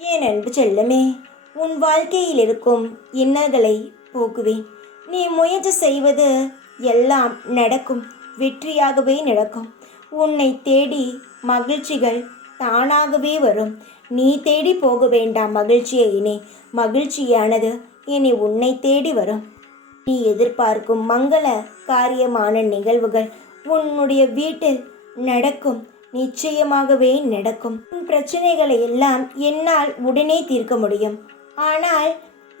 என் அன்பு செல்லமே, உன் வாழ்க்கையில் இருக்கும் இன்னல்களை போக்குவேன். நீ முயற்சி செய்வது எல்லாம் நடக்கும், வெற்றியாகவே நடக்கும். உன்னை தேடி மகிழ்ச்சிகள் தானாகவே வரும். நீ தேடி போக வேண்டாம் மகிழ்ச்சியை. இனி மகிழ்ச்சியானது இனி உன்னை தேடி வரும். நீ எதிர்பார்க்கும் மங்கள காரியமான நிகழ்வுகள் உன்னுடைய வீட்டில் நடக்கும், நிச்சயமாகவே நடக்கும். உன் பிரச்சனைகளை எல்லாம் என்னால் உடனே தீர்க்க முடியும். ஆனால்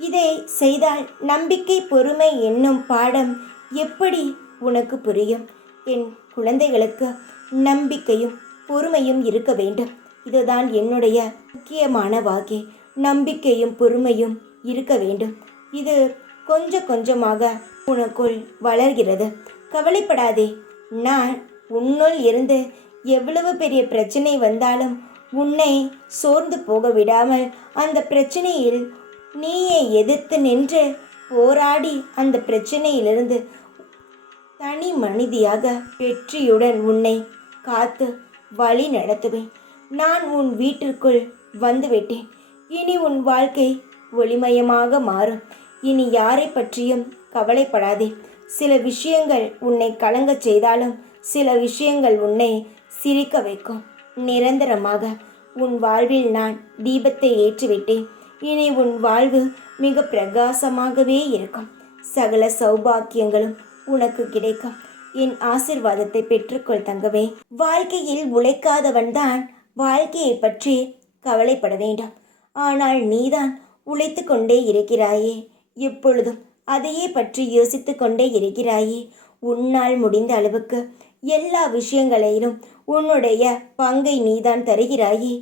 இதை செய்தால் நம்பிக்கை பொறுமை என்னும் பாடம் எப்படி உனக்கு புரியும்? என் குழந்தைகளுக்கு நம்பிக்கையும் பொறுமையும் இருக்க வேண்டும். இதுதான் என்னுடைய முக்கியமான வாக்கே. நம்பிக்கையும் பொறுமையும் இருக்க வேண்டும். இது கொஞ்சம் கொஞ்சமாக உனக்குள் வளர்கிறது. கவலைப்படாதே. நான் உன்னுள் இருந்து எவ்வளவு பெரிய பிரச்சனை வந்தாலும் உன்னை சோர்ந்து போக விடாமல் அந்த பிரச்சனையில் நீயே எதிர்த்து நின்று போராடி அந்த பிரச்சனையிலிருந்து தனி மனிதியாக வெற்றியுடன் உன்னை காத்து வழி நடத்துவேன். நான் உன் வீட்டிற்குள் வந்துவிட்டேன். இனி உன் வாழ்க்கை ஒளிமயமாக மாறும். இனி யாரை பற்றியும் கவலைப்படாதே. சில விஷயங்கள் உன்னை கலங்கச் செய்தாலும் சில விஷயங்கள் உன்னை சிரிக்க வைக்கும். நிரந்தரமாக உன் வாழ்வில் நான் தீபத்தை ஏற்றிவிட்டேன். இனி உன் வாழ்வு மிக பிரகாசமாகவே இருக்கும். சகல சௌபாக்கியங்களும் உனக்கு கிடைக்கும். என் ஆசிர்வாதத்தை பெற்றுக்கொள் தங்கவே. வாழ்க்கையில் உழைக்காதவன்தான் வாழ்க்கையை பற்றி கவலைப்பட வேண்டாம். ஆனால் நீதான் உழைத்து கொண்டே இருக்கிறாயே. எப்பொழுதும் அதையே பற்றி யோசித்து கொண்டே இருக்கிறாயே. உன்னால் முடிந்த அளவுக்கு எல்லா விஷயங்களிலும் உன்னுடைய பங்கை நீதான் தருகிறாயே.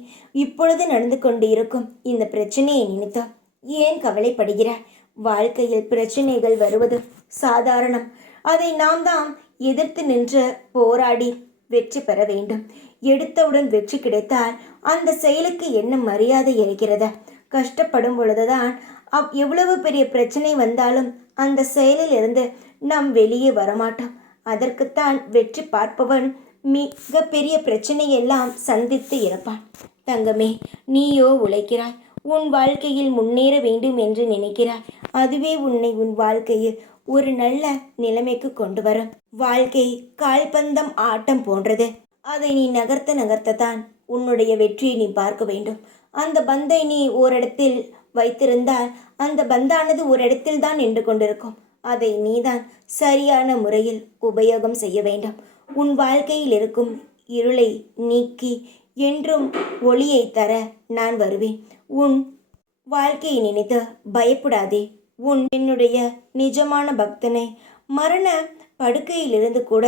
இப்பொழுது நடந்து கொண்டு இருக்கும் இந்த பிரச்சனையை நினைத்தா ஏன் கவலைப்படுகிறாய்? வாழ்க்கையில் பிரச்சனைகள் வருவது சாதாரணம். அதை நாம் தான் எதிர்த்து நின்று போராடி வெற்றி பெற வேண்டும். எடுத்தவுடன் வெற்றி கிடைத்தால் அந்த செயலுக்கு என்ன மரியாதை இருக்கிறதா? கஷ்டப்படும் பொழுதுதான் எவ்வளவு பெரிய பிரச்சனை வந்தாலும் அந்த செயலில் இருந்து நாம் வெளியே வரமாட்டோம். அதற்குத்தான் வெற்றி பார்ப்பவன் மிக பெரிய பிரச்சனையெல்லாம் சந்தித்து இருப்பான். தங்கமே, நீயோ உழைக்கிறாய். உன் வாழ்க்கையில் முன்னேற வேண்டும் என்று நினைக்கிறாய். அதுவே உன்னை உன் வாழ்க்கையில் ஒரு நல்ல நிலைமைக்கு கொண்டு வரும். வாழ்க்கை கால்பந்தம் ஆட்டம் போன்றது. அதை நீ நகர்த்தத்தான் உன்னுடைய வெற்றியை நீ பார்க்க வேண்டும். அந்த பந்தை நீ ஓரிடத்தில் வைத்திருந்தால் அந்த பந்தானது ஒரு இடத்தில் தான் நின்று கொண்டிருக்கும். அதை நீதான் சரியான முறையில் உபயோகம் செய்ய வேண்டும். உன் வாழ்க்கையில் இருக்கும் இருளை நீக்கி என்றும் ஒளியை தர நான் வருவேன். உன் வாழ்க்கையை நினைத்து பயப்படாதே. என்னுடைய நிஜமான பக்தனை மரண படுக்கையிலிருந்து கூட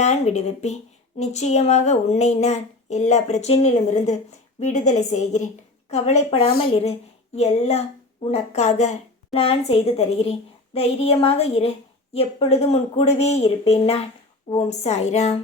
நான் விடுவிப்பேன். நிச்சயமாக உன்னை நான் எல்லா பிரச்சனையிலுமிருந்து விடுதலை செய்கிறேன். கவலைப்படாமல் இரு. எல்லாம் உனக்காக நான் செய்து தருகிறேன். தைரியமாக இரு. எப்பொழுதும் உன் கூடவே இருப்பேன் நான். ஓம் சாய்ராம்.